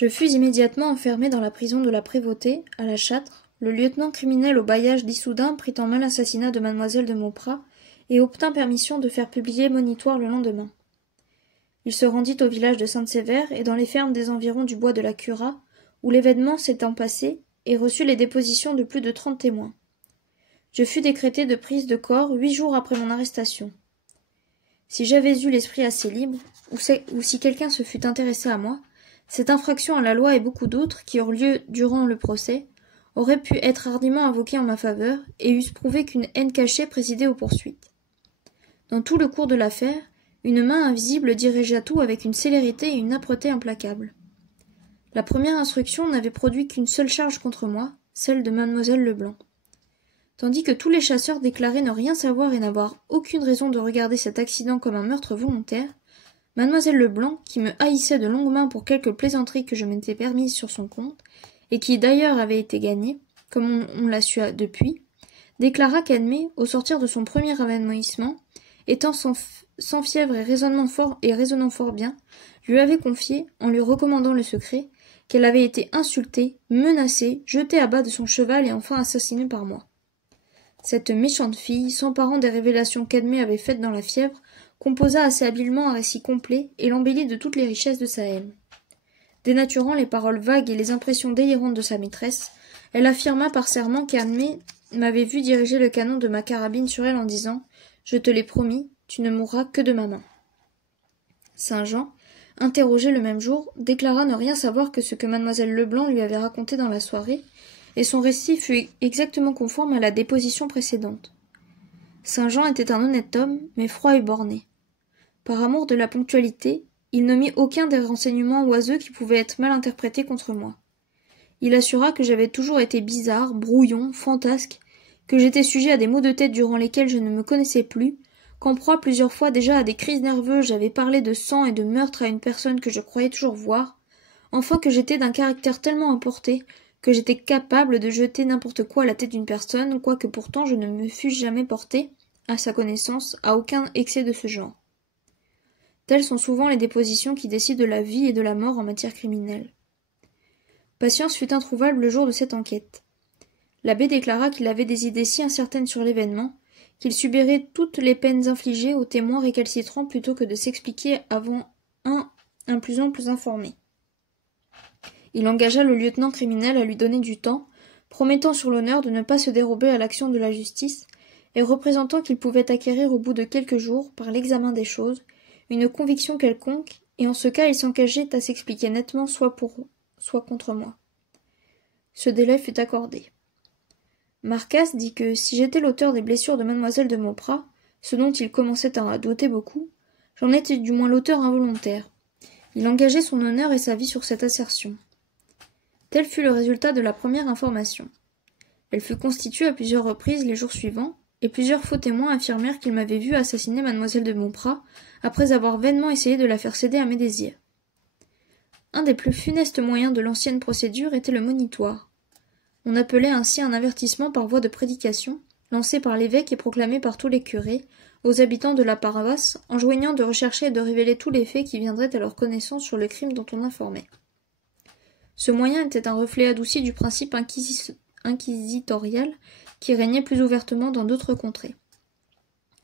Je fus immédiatement enfermé dans la prison de la Prévôté, à la Châtre. Le lieutenant criminel au bailliage d'Issoudun prit en main l'assassinat de mademoiselle de Mauprat et obtint permission de faire publier Monitoire le lendemain. Il se rendit au village de Sainte-Sévère et dans les fermes des environs du bois de la Cura, où l'événement s'étant passé, et reçut les dépositions de plus de 30 témoins. Je fus décrété de prise de corps 8 jours après mon arrestation. Si j'avais eu l'esprit assez libre, ou si quelqu'un se fût intéressé à moi, cette infraction à la loi et beaucoup d'autres, qui eurent lieu durant le procès, auraient pu être hardiment invoquées en ma faveur, et eussent prouvé qu'une haine cachée présidait aux poursuites. Dans tout le cours de l'affaire, une main invisible dirigea tout avec une célérité et une âpreté implacables. La première instruction n'avait produit qu'une seule charge contre moi, celle de mademoiselle Leblanc. Tandis que tous les chasseurs déclaraient ne rien savoir et n'avoir aucune raison de regarder cet accident comme un meurtre volontaire, mademoiselle Leblanc, qui me haïssait de longue main pour quelques plaisanteries que je m'étais permises sur son compte, et qui d'ailleurs avait été gagnée, comme on l'a su depuis, déclara qu'Edmé, au sortir de son premier avénemissement, étant sans fièvre et raisonnant fort bien, lui avait confié, en lui recommandant le secret, qu'elle avait été insultée, menacée, jetée à bas de son cheval et enfin assassinée par moi. Cette méchante fille, s'emparant des révélations qu'Edmé avait faites dans la fièvre, composa assez habilement un récit complet et l'embellit de toutes les richesses de sa haine. Dénaturant les paroles vagues et les impressions délirantes de sa maîtresse, elle affirma par serment qu'Edmé m'avait vu diriger le canon de ma carabine sur elle en disant « Je te l'ai promis, tu ne mourras que de ma main. » Saint-Jean, interrogé le même jour, déclara ne rien savoir que ce que mademoiselle Leblanc lui avait raconté dans la soirée, et son récit fut exactement conforme à la déposition précédente. Saint-Jean était un honnête homme, mais froid et borné. Par amour de la ponctualité, il ne mit aucun des renseignements oiseux qui pouvaient être mal interprétés contre moi. Il assura que j'avais toujours été bizarre, brouillon, fantasque, que j'étais sujet à des maux de tête durant lesquels je ne me connaissais plus, qu'en proie plusieurs fois déjà à des crises nerveuses j'avais parlé de sang et de meurtre à une personne que je croyais toujours voir, enfin que j'étais d'un caractère tellement emporté que j'étais capable de jeter n'importe quoi à la tête d'une personne, quoique pourtant je ne me fusse jamais porté, à sa connaissance, à aucun excès de ce genre. Telles sont souvent les dépositions qui décident de la vie et de la mort en matière criminelle. Patience fut introuvable le jour de cette enquête. L'abbé déclara qu'il avait des idées si incertaines sur l'événement, qu'il subirait toutes les peines infligées aux témoins récalcitrants plutôt que de s'expliquer avant un plus ample informé. Il engagea le lieutenant criminel à lui donner du temps, promettant sur l'honneur de ne pas se dérober à l'action de la justice, et représentant qu'il pouvait acquérir au bout de quelques jours, par l'examen des choses, une conviction quelconque, et en ce cas il s'engageait à s'expliquer nettement soit pour soit contre moi. Ce délai fut accordé. Marcasse dit que si j'étais l'auteur des blessures de mademoiselle de Mauprat, ce dont il commençait à douter beaucoup, j'en étais du moins l'auteur involontaire. Il engageait son honneur et sa vie sur cette assertion. Tel fut le résultat de la première information. Elle fut constituée à plusieurs reprises les jours suivants, et plusieurs faux témoins affirmèrent qu'ils m'avaient vu assassiner mademoiselle de Mauprat, après avoir vainement essayé de la faire céder à mes désirs. Un des plus funestes moyens de l'ancienne procédure était le monitoire. On appelait ainsi un avertissement par voie de prédication, lancé par l'évêque et proclamé par tous les curés, aux habitants de la paroisse, enjoignant de rechercher et de révéler tous les faits qui viendraient à leur connaissance sur le crime dont on informait. Ce moyen était un reflet adouci du principe inquisitorial qui régnait plus ouvertement dans d'autres contrées.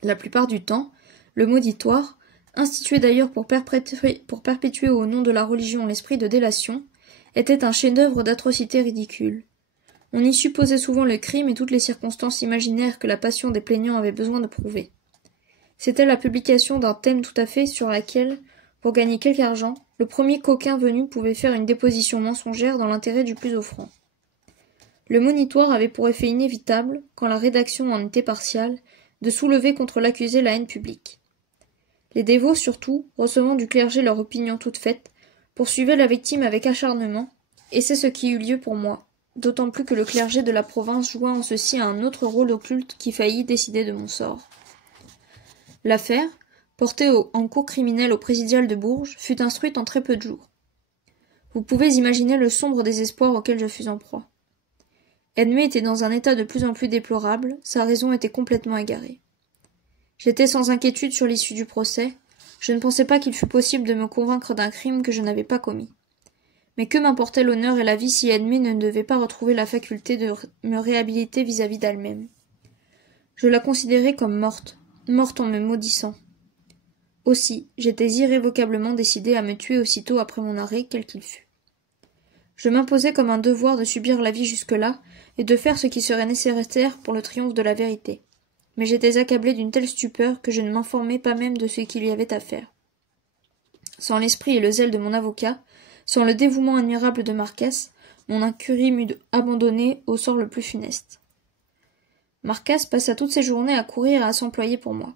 La plupart du temps, le monitoire, institué d'ailleurs pour perpétuer au nom de la religion l'esprit de délation, était un chef-d'œuvre d'atrocité ridicule. On y supposait souvent le crime et toutes les circonstances imaginaires que la passion des plaignants avait besoin de prouver. C'était la publication d'un thème tout à fait sur laquelle, pour gagner quelque argent, le premier coquin venu pouvait faire une déposition mensongère dans l'intérêt du plus offrant. Le monitoire avait pour effet inévitable, quand la rédaction en était partiale, de soulever contre l'accusé la haine publique. Les dévots, surtout, recevant du clergé leur opinion toute faite, poursuivaient la victime avec acharnement, et c'est ce qui eut lieu pour moi, d'autant plus que le clergé de la province joua en ceci un autre rôle occulte qui faillit décider de mon sort. L'affaire, portée en cour criminelle au présidial de Bourges, fut instruite en très peu de jours. Vous pouvez imaginer le sombre désespoir auquel je fus en proie. Edmé était dans un état de plus en plus déplorable, sa raison était complètement égarée. J'étais sans inquiétude sur l'issue du procès, je ne pensais pas qu'il fût possible de me convaincre d'un crime que je n'avais pas commis. Mais que m'importait l'honneur et la vie si Edmée ne devait pas retrouver la faculté de me réhabiliter vis-à-vis d'elle-même. Je la considérais comme morte, morte en me maudissant. Aussi, j'étais irrévocablement décidé à me tuer aussitôt après mon arrêt, quel qu'il fût. Je m'imposais comme un devoir de subir la vie jusque-là et de faire ce qui serait nécessaire pour le triomphe de la vérité. Mais j'étais accablé d'une telle stupeur que je ne m'informais pas même de ce qu'il y avait à faire. Sans l'esprit et le zèle de mon avocat, sans le dévouement admirable de Marcasse, mon incurie m'eût abandonné au sort le plus funeste. Marcasse passa toutes ses journées à courir et à s'employer pour moi.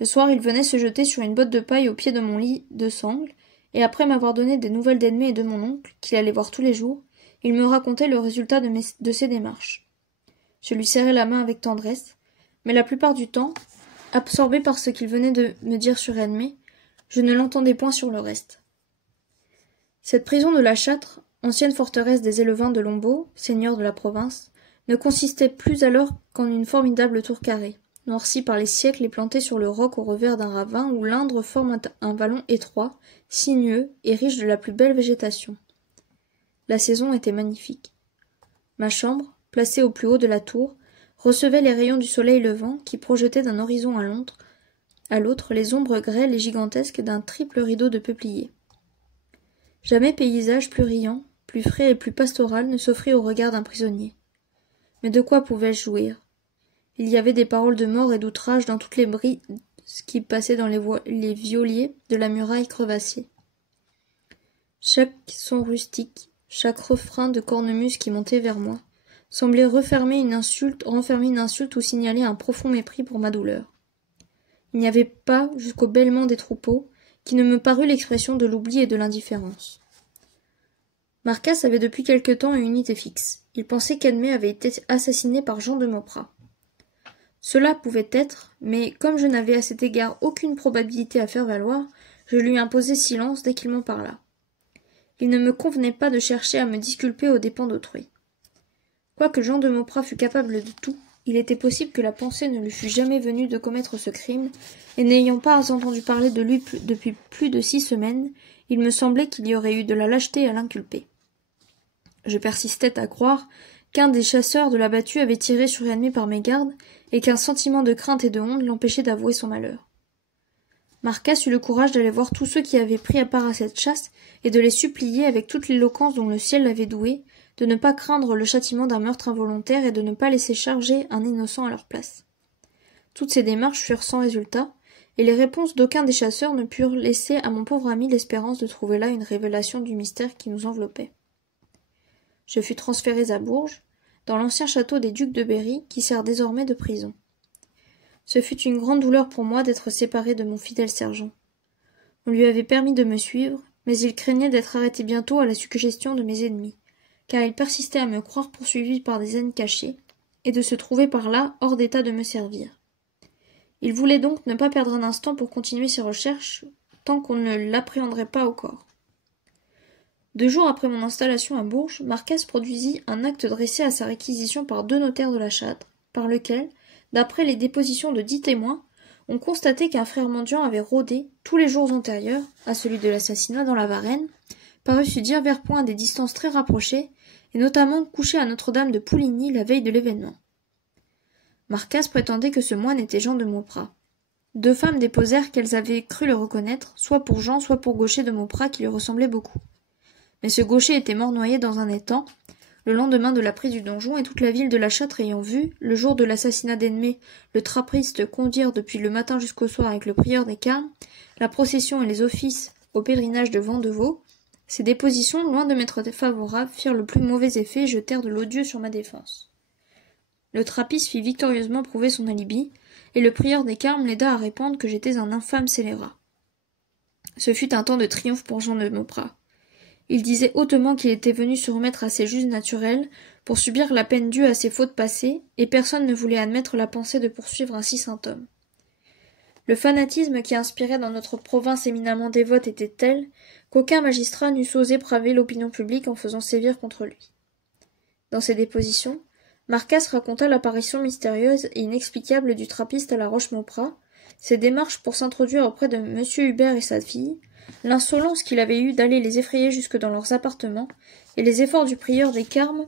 Le soir, il venait se jeter sur une botte de paille au pied de mon lit de sangle, et après m'avoir donné des nouvelles d'Edmée et de mon oncle, qu'il allait voir tous les jours, il me racontait le résultat de ses démarches. Je lui serrai la main avec tendresse, mais la plupart du temps, absorbé par ce qu'il venait de me dire sur Edmée, je ne l'entendais point sur le reste. Cette prison de la Châtre, ancienne forteresse des Élevins de Lombaut, seigneurs de la province, ne consistait plus alors qu'en une formidable tour carrée, noircie par les siècles et plantée sur le roc au revers d'un ravin où l'Indre forme un vallon étroit, sinueux et riche de la plus belle végétation. La saison était magnifique. Ma chambre, placée au plus haut de la tour, recevait les rayons du soleil levant qui projetaient d'un horizon à l'autre les ombres grêles et gigantesques d'un triple rideau de peupliers. Jamais paysage plus riant, plus frais et plus pastoral ne s'offrit au regard d'un prisonnier. Mais de quoi pouvais-je jouir? Il y avait des paroles de mort et d'outrage dans toutes les brises qui passaient dans les violiers de la muraille crevassée. Chaque son rustique, chaque refrain de cornemuse qui montait vers moi, semblait renfermer une insulte ou signaler un profond mépris pour ma douleur. Il n'y avait pas, jusqu'au bêlement des troupeaux, qui ne me parut l'expression de l'oubli et de l'indifférence. Marcasse avait depuis quelque temps une unité fixe. Il pensait qu'Edmée avait été assassinée par Jean de Mauprat. Cela pouvait être, mais comme je n'avais à cet égard aucune probabilité à faire valoir, je lui imposai silence dès qu'il m'en parla. Il ne me convenait pas de chercher à me disculper aux dépens d'autrui. Quoique Jean de Mauprat fût capable de tout, il était possible que la pensée ne lui fût jamais venue de commettre ce crime, et n'ayant pas entendu parler de lui depuis plus de 6 semaines, il me semblait qu'il y aurait eu de la lâcheté à l'inculper. Je persistais à croire qu'un des chasseurs de la battue avait tiré sur Edmée par mégarde, et qu'un sentiment de crainte et de honte l'empêchait d'avouer son malheur. Marcasse eut le courage d'aller voir tous ceux qui avaient pris à part à cette chasse, et de les supplier, avec toute l'éloquence dont le ciel l'avait doué, de ne pas craindre le châtiment d'un meurtre involontaire et de ne pas laisser charger un innocent à leur place. Toutes ces démarches furent sans résultat, et les réponses d'aucun des chasseurs ne purent laisser à mon pauvre ami l'espérance de trouver là une révélation du mystère qui nous enveloppait. Je fus transféré à Bourges, dans l'ancien château des ducs de Berry, qui sert désormais de prison. Ce fut une grande douleur pour moi d'être séparé de mon fidèle sergent. On lui avait permis de me suivre, mais il craignait d'être arrêté bientôt à la suggestion de mes ennemis, car il persistait à me croire poursuivi par des haines cachées, et de se trouver par là hors d'état de me servir. Il voulait donc ne pas perdre un instant pour continuer ses recherches, tant qu'on ne l'appréhenderait pas au corps. 2 jours après mon installation à Bourges, Marcasse produisit un acte dressé à sa réquisition par 2 notaires de la Châtre, par lequel, d'après les dépositions de 10 témoins, on constatait qu'un frère mendiant avait rôdé, tous les jours antérieurs à celui de l'assassinat dans la Varenne, parut se divers points à des distances très rapprochées, et notamment couché à Notre-Dame de Pouligny la veille de l'événement. Marcasse prétendait que ce moine était Jean de Mauprat. 2 femmes déposèrent qu'elles avaient cru le reconnaître, soit pour Jean, soit pour Gaucher de Mauprat, qui lui ressemblait beaucoup. Mais ce Gaucher était mort noyé dans un étang, le lendemain de la prise du donjon, et toute la ville de la Châtre ayant vu, le jour de l'assassinat d'Edmée, le trappiste conduire depuis le matin jusqu'au soir avec le prieur des Carmes, la procession et les offices au pèlerinage de Vendevaux, ces dépositions, loin de m'être favorables, firent le plus mauvais effet et jetèrent de l'odieux sur ma défense. Le trappiste fit victorieusement prouver son alibi, et le prieur des Carmes l'aida à répondre que j'étais un infâme scélérat. Ce fut un temps de triomphe pour Jean de Mauprat. Il disait hautement qu'il était venu se remettre à ses juges naturels pour subir la peine due à ses fautes passées, et personne ne voulait admettre la pensée de poursuivre un si saint homme. Le fanatisme qui inspirait dans notre province éminemment dévote était tel qu'aucun magistrat n'eût osé braver l'opinion publique en faisant sévir contre lui. Dans ses dépositions, Marcasse raconta l'apparition mystérieuse et inexplicable du trappiste à la Roche-Mauprat, ses démarches pour s'introduire auprès de M. Hubert et sa fille, l'insolence qu'il avait eue d'aller les effrayer jusque dans leurs appartements, et les efforts du prieur des Carmes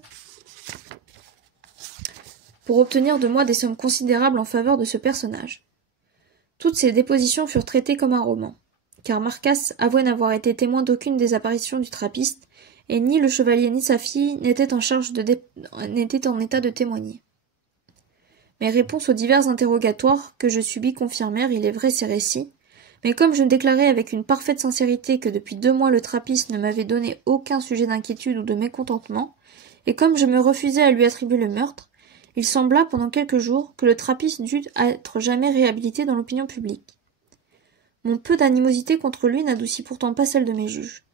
pour obtenir de moi des sommes considérables en faveur de ce personnage. Toutes ces dépositions furent traitées comme un roman, car Marcasse avouait n'avoir été témoin d'aucune des apparitions du trappiste, et ni le chevalier ni sa fille n'étaient n'étaient en état de témoigner. Mes réponses aux divers interrogatoires que je subis confirmèrent, il est vrai, ces récits, mais comme je déclarais avec une parfaite sincérité que depuis 2 mois le trappiste ne m'avait donné aucun sujet d'inquiétude ou de mécontentement, et comme je me refusais à lui attribuer le meurtre, il sembla pendant quelques jours que le trappiste dût être jamais réhabilité dans l'opinion publique. Mon peu d'animosité contre lui n'adoucit pourtant pas celle de mes juges.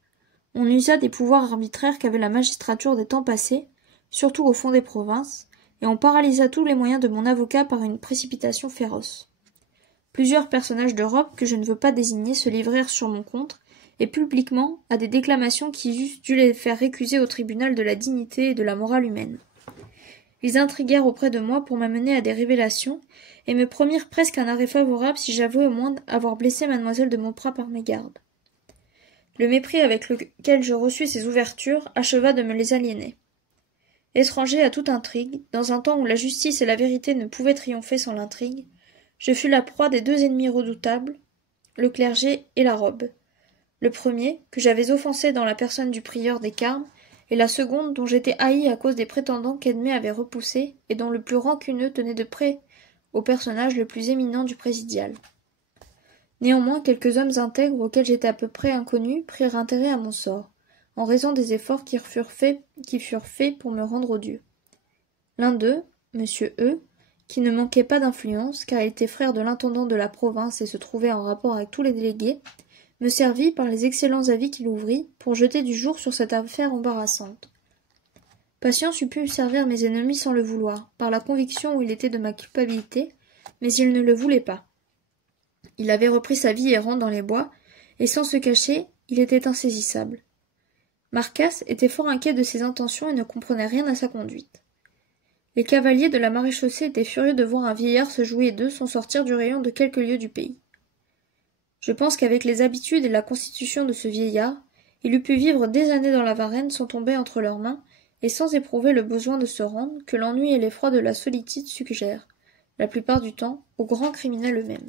On usa des pouvoirs arbitraires qu'avait la magistrature des temps passés, surtout au fond des provinces, et on paralysa tous les moyens de mon avocat par une précipitation féroce. Plusieurs personnages d'Europe que je ne veux pas désigner se livrèrent sur mon compte, et publiquement à des déclamations qui eussent dû les faire récuser au tribunal de la dignité et de la morale humaine. Ils intriguèrent auprès de moi pour m'amener à des révélations, et me promirent presque un arrêt favorable si j'avouais au moins avoir blessé mademoiselle de Mauprat par mégarde. Le mépris avec lequel je reçus ces ouvertures acheva de me les aliéner. Étranger à toute intrigue, dans un temps où la justice et la vérité ne pouvaient triompher sans l'intrigue, je fus la proie des 2 ennemis redoutables, le clergé et la robe. Le premier, que j'avais offensé dans la personne du prieur des Carmes, et la seconde dont j'étais haï à cause des prétendants qu'Edmé avait repoussés et dont le plus rancuneux tenait de près au personnage le plus éminent du présidial. Néanmoins, quelques hommes intègres auxquels j'étais à peu près inconnu prirent intérêt à mon sort, en raison des efforts qui furent faits pour me rendre odieux. L'un d'eux, M. E., qui ne manquait pas d'influence, car il était frère de l'intendant de la province et se trouvait en rapport avec tous les délégués, me servit, par les excellents avis qu'il ouvrit, pour jeter du jour sur cette affaire embarrassante. Patience eût pu servir mes ennemis sans le vouloir, par la conviction où il était de ma culpabilité, mais il ne le voulait pas. Il avait repris sa vie errante dans les bois, et sans se cacher, il était insaisissable. Marcasse était fort inquiet de ses intentions et ne comprenait rien à sa conduite. Les cavaliers de la maréchaussée étaient furieux de voir un vieillard se jouer d'eux sans sortir du rayon de quelques lieues du pays. Je pense qu'avec les habitudes et la constitution de ce vieillard, il eût pu vivre des années dans la Varenne sans tomber entre leurs mains et sans éprouver le besoin de se rendre que l'ennui et l'effroi de la solitude suggèrent, la plupart du temps, aux grands criminels eux-mêmes.